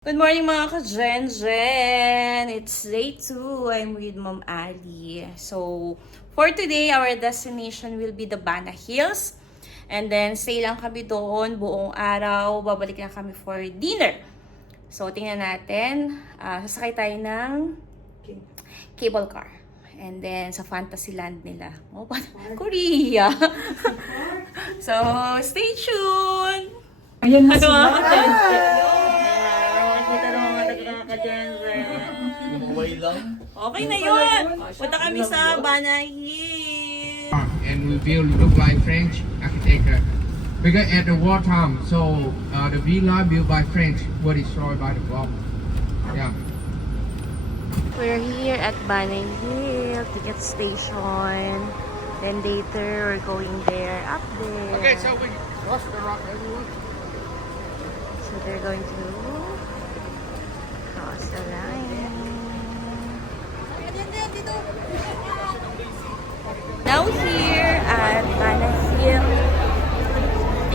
Good morning mga ka-Gen-Gen! It's day 2. I'm with Mom Ali. So, for today, our destination will be the Bana Hills. And then, stay lang kami doon buong araw. Babalik na kami for dinner. So, tingnan natin. Sasakay tayo ng cable car. And then, sa Fantasyland nila. Oh, Korea! So, stay tuned! Ayan na Ano sila. mga ka-Gen-Gen? Okay na yun. Punta kami sa Bana Hills. And we build look like French architecture. Because at the war time, so the villa built by French were destroyed by the bomb. Yeah. We're here at Bana Hills ticket station. Then later we're going there, up there. Okay, so we cross the rock, everyone. So they're going to cross the line. Now here at Bana Hills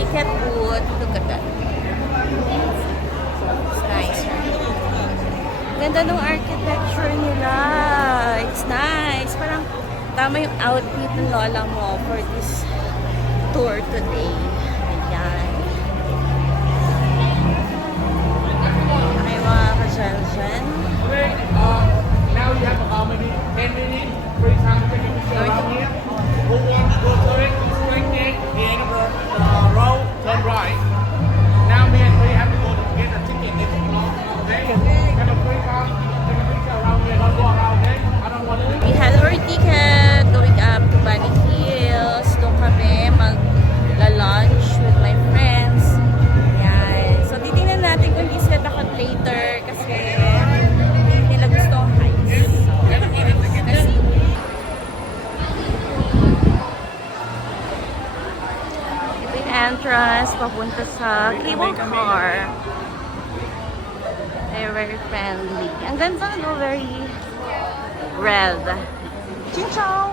ticket booth. Look at that. It's nice, right? Ganda ng architecture nila. It's nice. Parang tama yung outfit ng lola mo for this tour today. Ayan. Okay mga ka-Gen-Gen. Okay, now you have how many? 10 minutes. Free time to take a picture around here. Who wants to go straight in the row, turn right. Now me and we have to go to get a ticket in the block. Okay? Have a free time. Take a picture around here. Don't go around, okay? I don't want to. We had our ticket going up to Bana Hills. Doon kami mag-lunch with my friends. Yan. So, titingnan natin kung di sila takot later kasi hindi nila gusto ang heights. So, kasi ito yung entrance papunta sa cable car. They're very friendly. Ang ganda, no? Very red. Ching chong!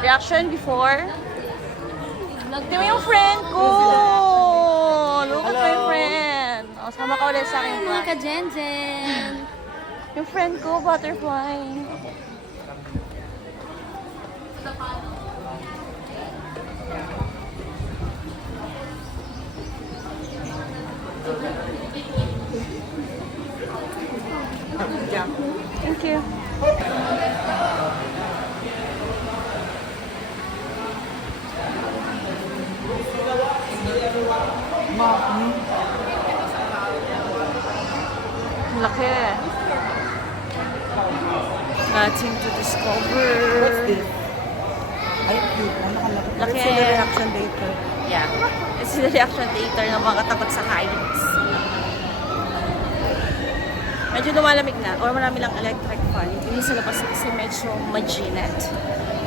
Reaction before? Ito yung friend ko! Look at my friend! O, sama ka ulit sa akin. Mga ka-Gen-Gen. Yung friend ko, butterfly. Thank you. Laki. Nothing to discover. Ay, cute. Ano ka lang? Laki. Let's see the reaction later. Yeah. It's the reaction later ng mga takot sa heights. Medyo lumalamig na or marami lang electric fan. Hindi sa labas kasi medyo maginit.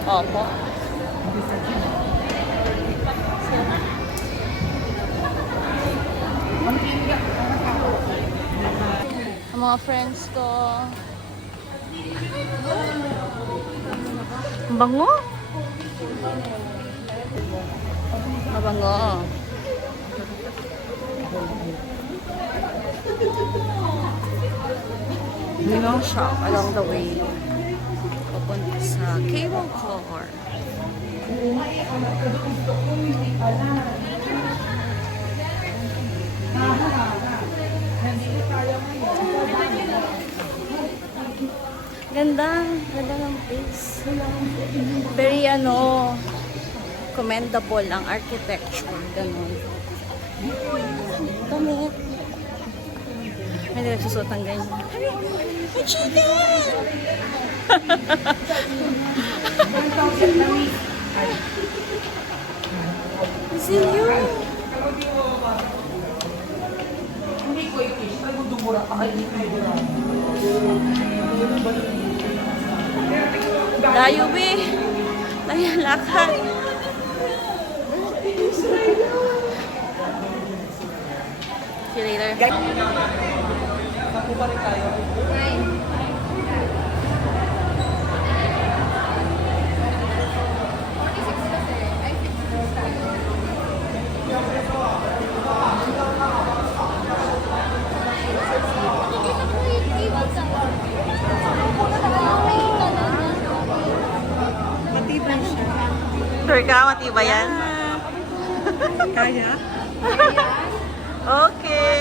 Opo. Ang mga friends ko. Ang bango. Mabango. Minong shop along the way. Papunta sa cable car. Ganda. Ganda ng place. Very commendable ang architecture. Ganun. Damit. May nagsusot ng ganyan. May chicken! See you! Layo, be. Layo lakad. See you later. Kapo pa rin tayo. Matibay siya. Sure ka, matibay yan? Kaya? Okay.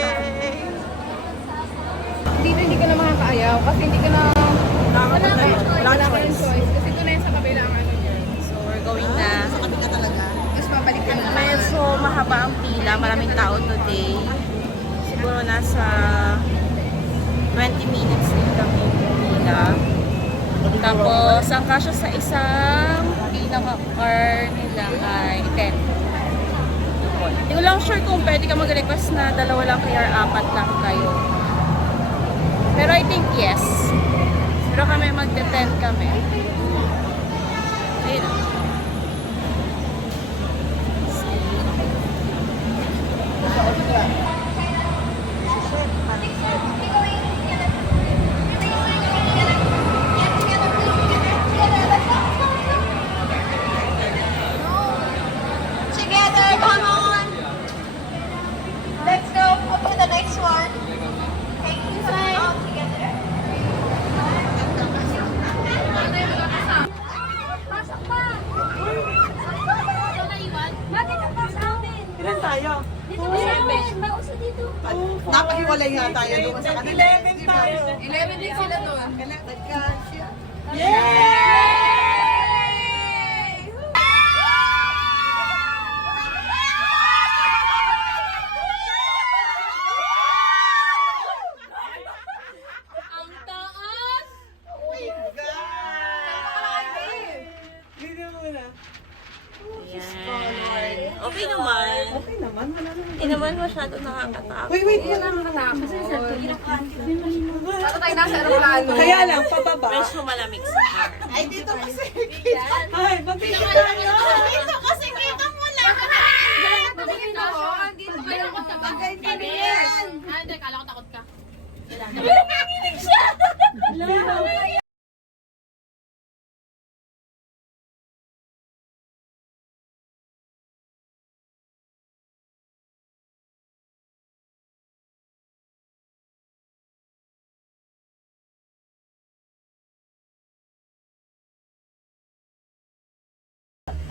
Dito hindi ka na makakaayaw kasi hindi ka na wala ka ng choice kasi doon na yun sa kabilang ano niya. So, we're going na. Sa kabila talaga. Tapos babalik ka na. Medyo mahaba ang pila. Maraming tao today. Siguro nasa 20 minutes din kami pila. Tapos, ang kasya sa isang pinaka-car nila ay 10. Hindi ko lang sure kung pwede ka mag-request na dalawa lang kayo or apat lang kayo. Pero I think yes. Pero kami magte-10 kami. Ayun. Together, come on. Let's go up to the next one. Thank you so much. Together. Pasok pa. Bakit ang pasok natin? Ilan tayo? Dito ba yun? Mauso dito. Napahiwalay nga tayo doon sa kanila. 11 tayo. 11 din sila doon. Nagkasya. Ang taas! Hindi muna. Yan. Okay naman. Okay naman. Wala naman. Hindi naman masyado nakakatakot. Wait yan. Ako tayo nasa aeroplano. Kaya lang, pababa. Medyo malamig sa car. Ay, dito kasi. Ay, mabigyan tayo. Dito kasi kita mo lang. Dito ba yung takot ka? Hindi, kala ko takot ka.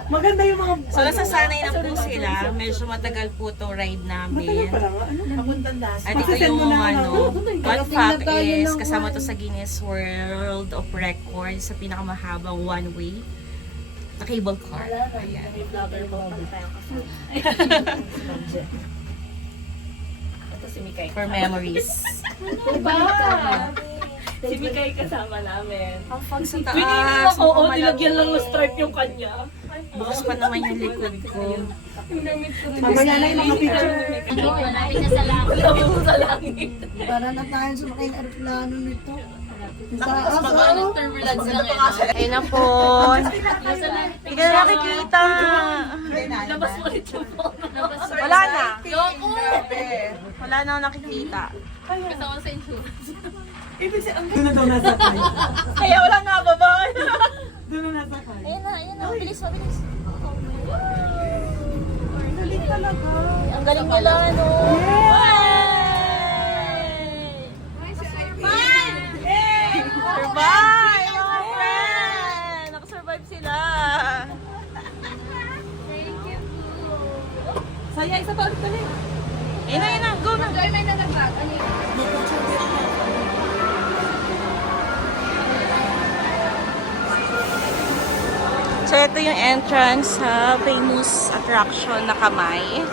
Maganda yung mga... So, nasasanay na po sila. Medyo matagal po to ride namin. Papuntang das. At ito yung one fact is, kasama to sa Guinness World of Records sa pinakamahabang one-way na cable car. Ayan. For memories. Si Mikay kasama namin. Ang fun sa taas. Pinili ako, mukhang nilagyan lang ng malamig. stripe yung kanya. Bukas pa naman yung likod ko. Mamaya na yung mga picture. Malapit na sa langit. Sabi sa langit. Para na tayo sumakay ng aeroplano nito. Turbulence lang eh. Ayun na po. Hindi ka na nakikita. Labas mo ulit yung phone. Wala na. Yoko! Wala na ako nakikita. Kasama sa insurance. Doon na daw nasakay. Kaya wala na babaan. Doon na nasakay. Ayun na. Bilis, mabilis. Galing talaga. Ang galing nila, no? Survive, mga friend! Nakasurvive sila. Saya, isa pa ulit ulit. Ayun na. Go na. Joy, may nalaglag. Ano yun? So, ito yung entrance sa famous attraction na Kamay.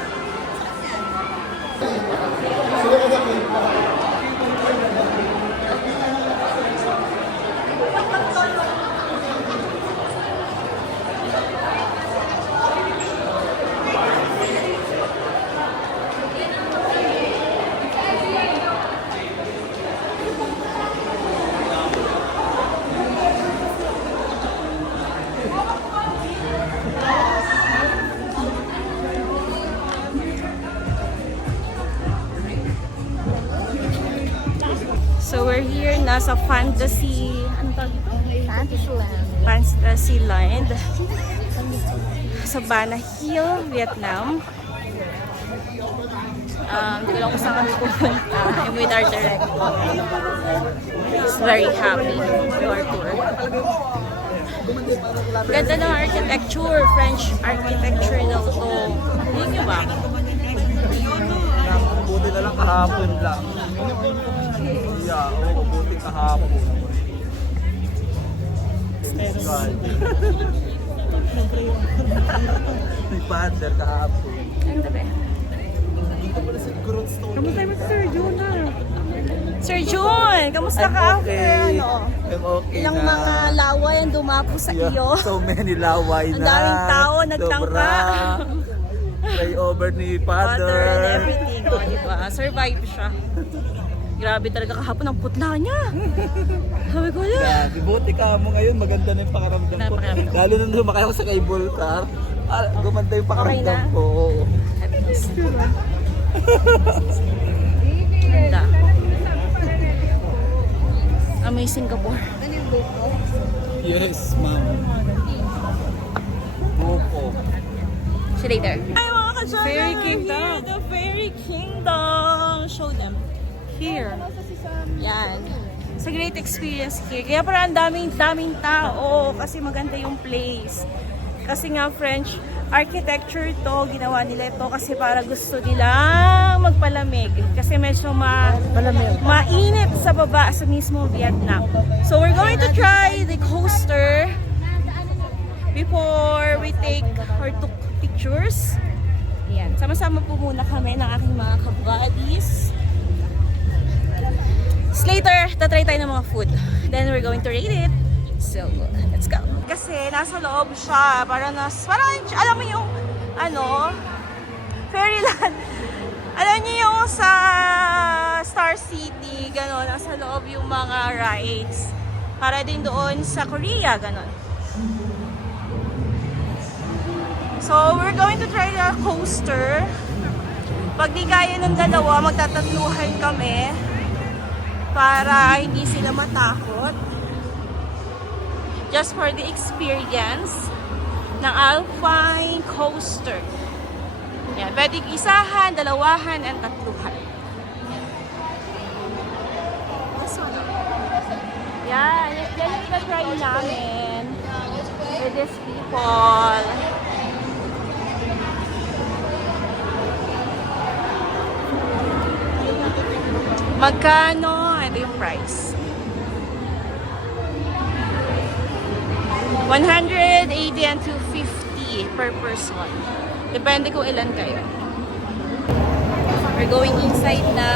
So, we're here na sa Fantasy... Ano tawag ito? Fantasyland. Sa Bana Hill, Vietnam. Hindi ko lang kung saan kami pupunta. I'm with our director. He's very happy with our tour. Ganda ng architecture. French architecture daw to. Hindi nyo ba? Buti na lang kahapon lang. Yeah, oo, buti kahapon. God. May father kahapon. Ganda ba? Kamusta mo si Sir Jun Sir Jun, kamusta ka after ano? I'm okay Ilang na. mga laway ang dumapo sa Yeah, iyo. so many laway Ang na. daming tao nagtangka. Flyover ni Water and father. everything. O, diba? Survive siya. Grabe talaga kahapon ang putla niya. Sabi ko na. Grabe, buti ka mo ngayon. Maganda na yung pakiramdam ko. Pakiramdam. Lalo nung lumakay ako sa cable car. Gumanda yung pakiramdam na? ko. Oo. Ganda. Amazing Singapore. Yes, ma'am. Buko. See you later. Ay, mga ka-John! Fairy Kingdom! The Fairy Kingdom! Show them. Here. Yan. It's a great experience here. Kaya parang daming tao kasi maganda yung place. Kasi nga French architecture to, ginawa nila ito kasi para gusto nilang magpalamig. Kasi medyo mainit sa baba sa mismo Vietnam. So we're going to try the coaster before we take or took pictures. Ayan. Sama-sama po muna kami ng aking mga kabuddies. Later, tatry tayo ng mga food. Then we're going to rate it. So, let's go. Kasi nasa loob siya. Parang alam mo yung, Fairyland. Alam niyo yung sa Star City, gano'n. Nasa loob yung mga rides. Para din doon sa Korea, gano'n. So, we're going to try the coaster. Pag di kaya ng dalawa, magtatatluhan kami para hindi sila matakot. Just for the experience ng Alpine Coaster. Yan, pwede isahan, dalawahan, and tatluhan. Yan, yan yung itatry namin with these people. Magkano? Ito yung price. 180 and 250 per person. Depende kung ilan kayo. We're going inside na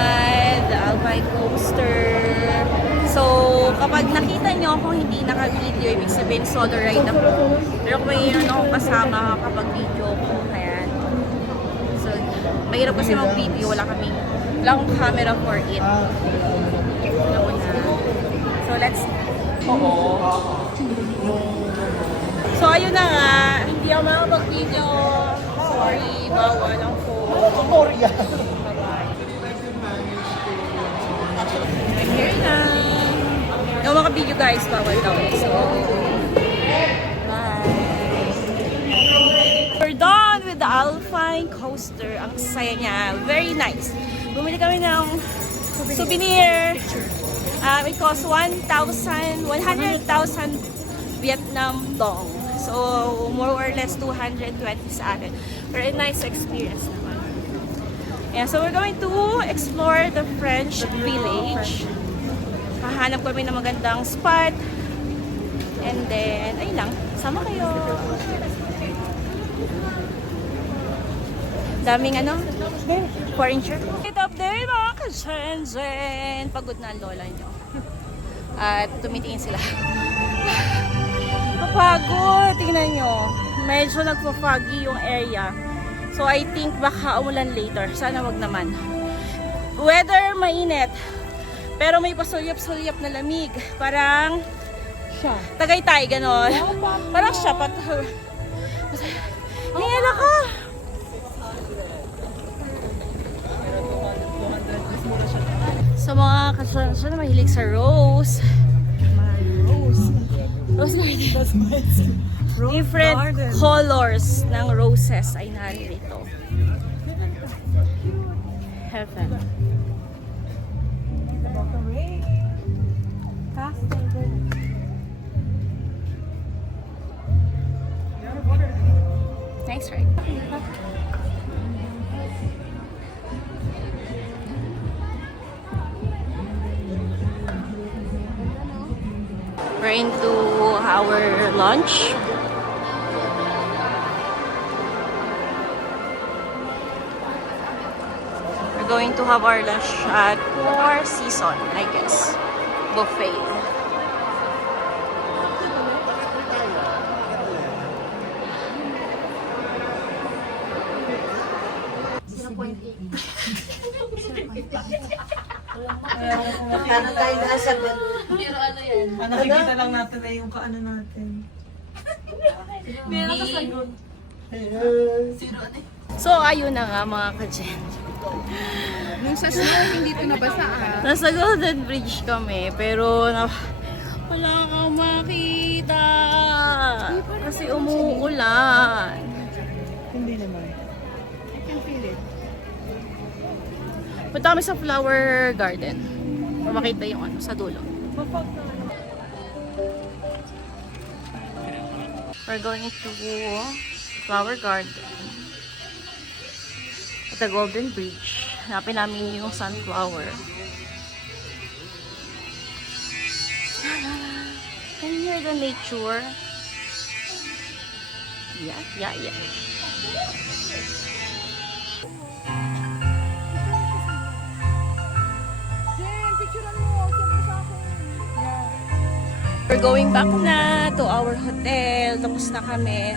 the Alpine Coaster. So, kapag nakita nyo kung hindi naka-video, ibig sabihin solo ride ako. Pero kung mayroon akong kasama kapag video ko, ayan. So, mahirap kasi mag-video. Wala akong camera for it. So, let's So, ayun na nga. Hindi ako makapag-video. Sorry, bawal ang phone. I'm here na. Yung mga video guys, bawal daw. So, bye. We're done with the Alpine Coaster. Ang saya niya. Very nice. Bumili kami ng souvenir. It costs 100,000 Vietnam dong. So, more or less 220 sa atin. Very nice experience naman. Yeah, so we're going to explore the French village. Hahanap kami ng magandang spot. And then, ayun lang. Sama kayo. Daming furniture. Get up there mga ka-Shenzhen. Pagod na ang lola nyo. At tumitingin sila. Kapagod. Tingnan nyo. Medyo nagpo-foggy yung area. So I think baka umulan later. Sana wag naman. Weather mainit. Pero may pasulyap-sulyap na lamig. Parang Tagaytay, ganon. Parang siya. Niyela ka. So mga ka-Shenzhen na mahilig sa rose. Rose garden. Different colors ng roses ay naririto. Heaven. Nice, right? We're into our lunch. We're going to have our lunch at Four Seasons, I guess. Buffet. Ano tayo nasagot? Pero ano yan? Nakikita lang natin na yung kaano natin. Meron ka sagot. So, ayun na nga mga ka-Jen. Nung sa snow, hindi ito nabasa ah. Nasa Golden Bridge kami, pero wala kang makita. Kasi umuulan. Hindi naman. I can feel it. Punta kami sa flower garden. Para makita yung ano, sa dulo. We're going to flower garden. At the Golden Bridge. Hanapin namin yung sunflower. Can you hear the nature? Yeah, yeah, yeah. We're going back na to our hotel. Tapos na kami.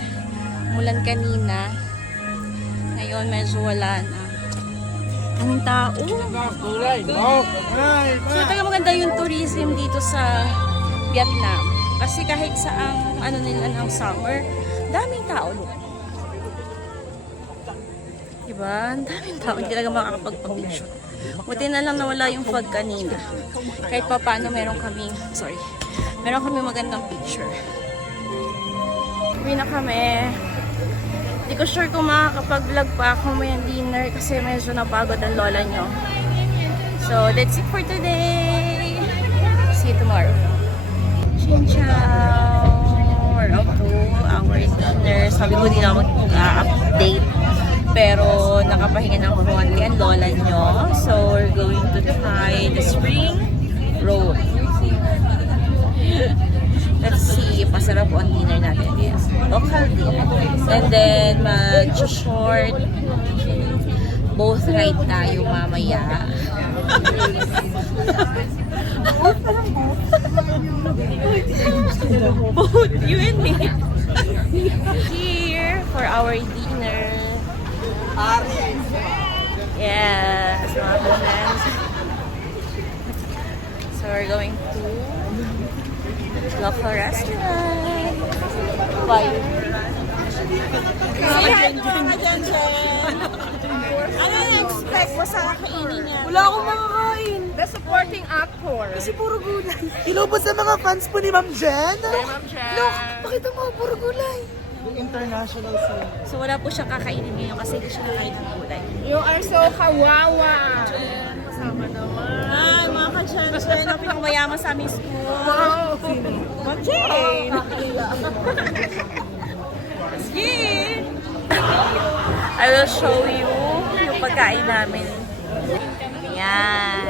Mulan kanina. Ngayon medyo wala na. Kaming tao. So talaga maganda yung tourism dito sa Vietnam. Kasi kahit saang ano nila ng summer, daming tao. Diba? Ang daming tao. Hindi talaga makakapagpapicture. Buti na lang nawala yung fog kanina. Kahit pa paano meron kami magandang picture. Uwi na kami. Hindi ko sure kung makakapag-vlog pa ako may dinner kasi medyo napagod ang lola nyo. So, that's it for today. See you tomorrow. Chin chow! We're off to our dinner. Sabi ko din ako mag-update. Pero nakapahinga ng konti ang lola nyo. So, we're going to try the spring roll. Let's see, pasarap po ang dinner natin. Yes. Local dinner. And then, mag-short both ride tayo mamaya. Both, you and me. Here for our dinner. Yes, mga friends. So we're going to local restaurant. Bye. Ano na-expect mo sa kainin niya? Wala akong makakain. The supporting actor. Kasi puro gulay. Inubos sa mga fans po ni Ma'am Jen. Ma'am Jen. Look, pakita mo, puro gulay. International scene. So wala po siya kakainin ngayon kasi hindi siya nakain ng gulay. You are so kawawa. Kasama naman. Ay, mga ka-Jen. Ang pinakamayaman sa aming school. Wow. Ma'am Jen. Sige. I will show you yung pagkain namin. Yan.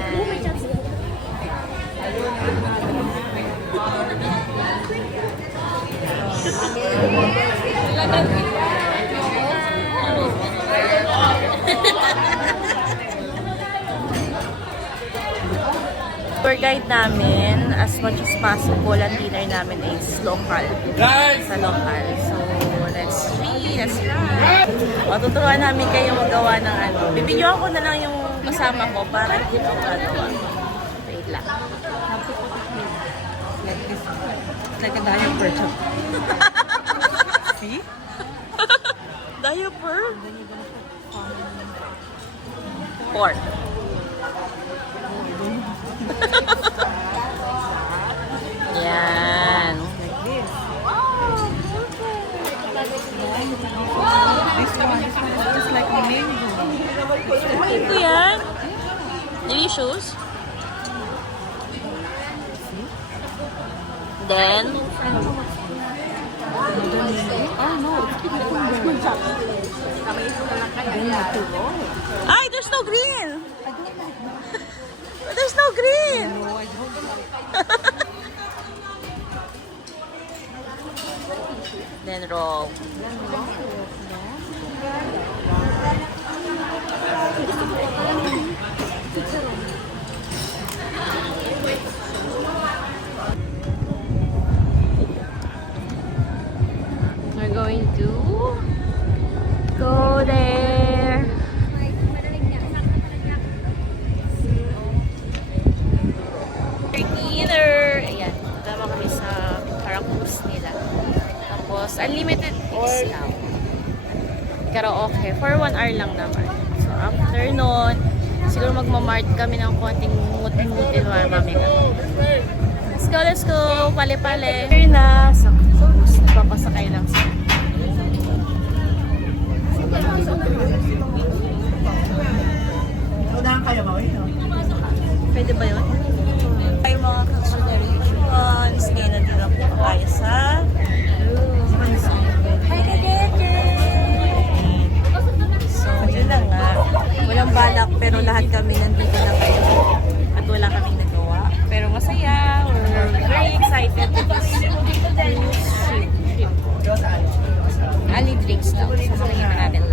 Tour guide namin, as much as possible, ang dinner namin is local. Sa local. So, let's try. Matuturuan namin kayo magawa ng ano. Bibidyoan ko na lang yung kasama ko para hindi ko magawa. Wait lang. Like a diaper chop. See? Diaper? Pork. Yan. This one is like a mango. Ito yan? Delicious. Then, ay, there's no green. There's no green. Then roll. We're going to go there. Dinner. Ayan, tama kami sa parang cruise nila. Tapos, unlimited tips lang. Karaoke. For 1 hour lang naman. So, after nun, siguro magmamart kami ng konting mutin-mutin mami ka. Let's go! Pale-pale. Here na. So, papasakay lang siya. Unahan kayo ba? Pwede ba yun? Ay, mga considerations. Ngayon nandito po tayo sa So, yun lang nga. Walang balak pero lahat kami nandito na kayo. At wala kaming nagawa. Pero masaya. We're very excited to this cruise ship. Ali drinks daw. Sasabihin na natin.